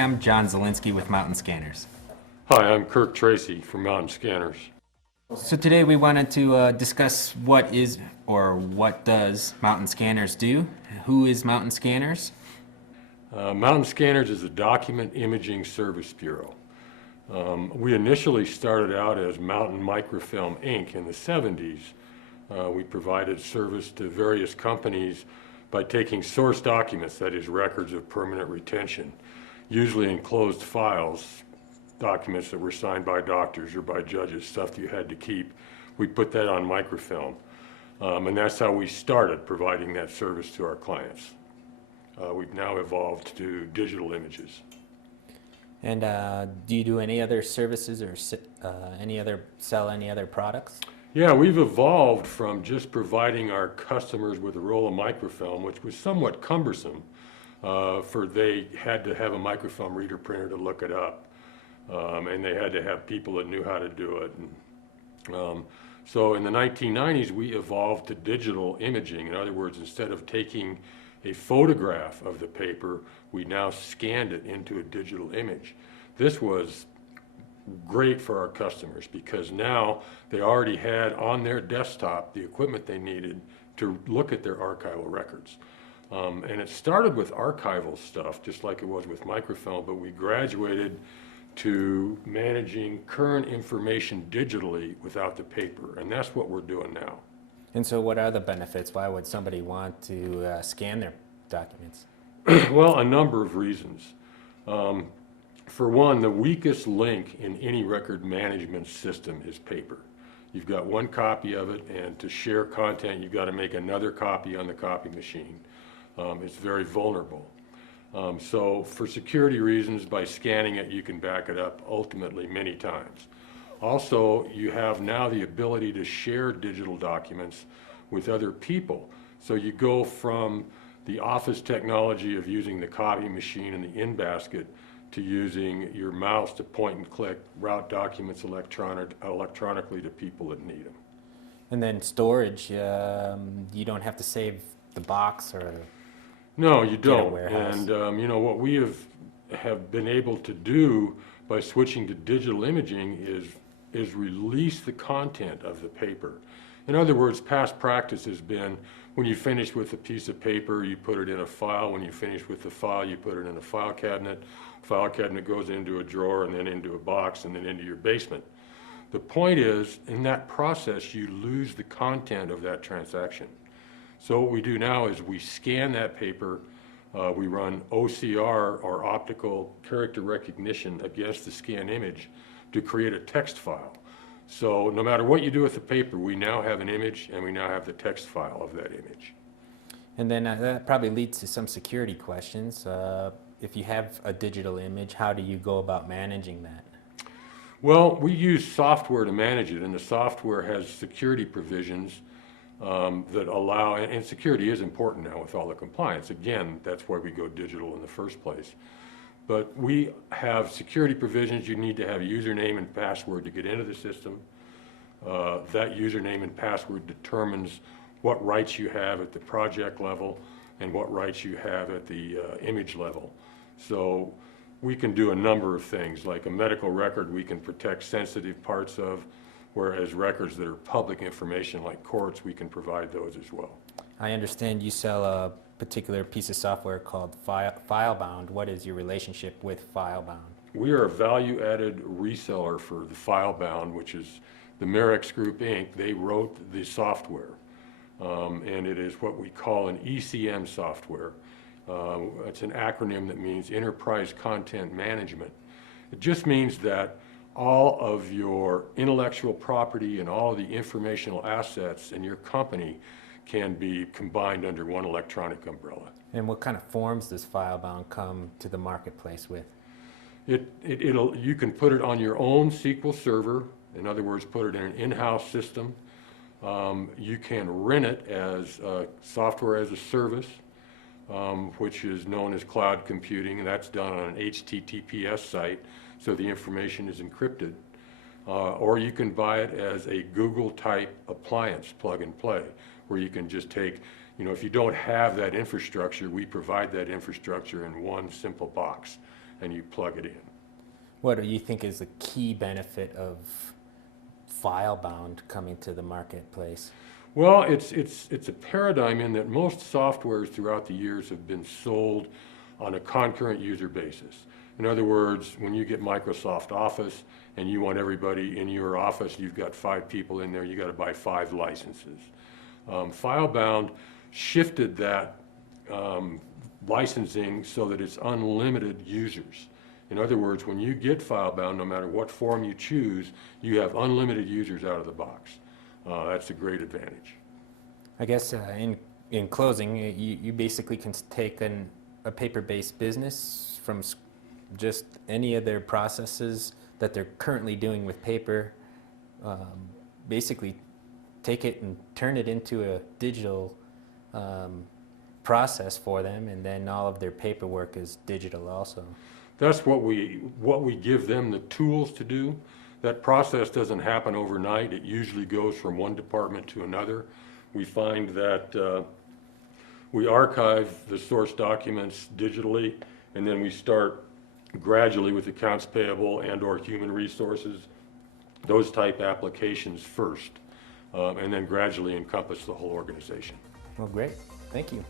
I'm John Zielinski with Mountain Scanners. Hi, I'm Kirk Tracy from Mountain Scanners. So today we wanted to discuss what is or what does Mountain Scanners do. Who is Mountain Scanners? Mountain Scanners is a document imaging service bureau. We initially started out as Mountain Microfilm Inc. in the 70s. We provided service to various companies by taking source documents, that is records of permanent retention, usually enclosed files, documents that were signed by doctors or by judges, stuff that you had to keep. We put that on microfilm. And that's how we started providing that service to our clients. We've now evolved to digital images. And do you do any other services or sell any other products? Yeah, we've evolved from just providing our customers with a roll of microfilm, which was somewhat cumbersome, for they had to have a microfilm reader printer to look it up, and they had to have people that knew how to do it. And, so in the 1990s, we evolved to digital imaging. In other words, instead of taking a photograph of the paper, we now scanned it into a digital image. This was great for our customers because now they already had on their desktop the equipment they needed to look at their archival records. And it started with archival stuff, just like it was with microfilm, but we graduated to managing current information digitally without the paper, and that's what we're doing now. And so what are the benefits? Why would somebody want to scan their documents? Well, a number of reasons. For one, the weakest link in any record management system is paper. You've got one copy of it, and to share content, you've got to make another copy on the copy machine. It's very vulnerable. So for security reasons, by scanning it, you can back it up ultimately many times. Also, you have now the ability to share digital documents with other people. So you go from the office technology of using the copy machine and the in-basket to using your mouse to point and click, route documents electronically to people that need them. And then storage, you don't have to save the box or No, you don't. warehouse. And you know what we have been able to do by switching to digital imaging is release the content of the paper. In other words, past practice has been when you finish with a piece of paper, you put it in a file. When you finish with the file, you put it in a file cabinet. File cabinet goes into a drawer and then into a box and then into your basement. The point is, in that process, you lose the content of that transaction. So what we do now is we scan that paper, we run OCR, or optical character recognition, against the scanned image to create a text file. So no matter what you do with the paper, we now have an image and we now have the text file of that image. And then that probably leads to some security questions. If you have a digital image, how do you go about managing that? Well, we use software to manage it, and the software has security provisions that allow, and security is important now with all the compliance. Again, that's why we go digital in the first place. But we have security provisions. You need to have a username and password to get into the system. That username and password determines what rights you have at the project level and what rights you have at the image level. So we can do a number of things, like a medical record we can protect sensitive parts of, whereas records that are public information like courts, we can provide those as well. I understand you sell a particular piece of software called FileBound. What is your relationship with FileBound? We are a value-added reseller for the FileBound, which is the Merex Group Inc. They wrote the software, and it is what we call an ECM software. It's an acronym that means Enterprise Content Management. It just means that all of your intellectual property and all of the informational assets in your company can be combined under one electronic umbrella. And what kind of forms does FileBound come to the marketplace with? You can put it on your own SQL server. In other words, put it in an in-house system. You can rent it as software as a service, which is known as cloud computing, and that's done on an HTTPS site, so the information is encrypted. Or you can buy it as a Google-type appliance, plug and play, where you can just take, if you don't have that infrastructure, we provide that infrastructure in one simple box. and you plug it in. What do you think is the key benefit of FileBound coming to the marketplace? Well, it's a paradigm in that most softwares throughout the years have been sold on a concurrent user basis. In other words, when you get Microsoft Office and you want everybody in your office, you've got 5 people in there, you got to buy 5 licenses. FileBound shifted that licensing so that it's unlimited users. In other words, when you get FileBound, no matter what form you choose, you have unlimited users out of the box. That's a great advantage. I guess in closing, you basically can take a paper-based business from just any of their processes that they're currently doing with paper, basically take it and turn it into a digital process for them, and then all of their paperwork is digital also. That's what we give them the tools to do. That process doesn't happen overnight. It usually goes from one department to another. We find that we archive the source documents digitally, and then we start gradually with accounts payable and or human resources, those type applications first, and then gradually encompass the whole organization. Well, great. Thank you.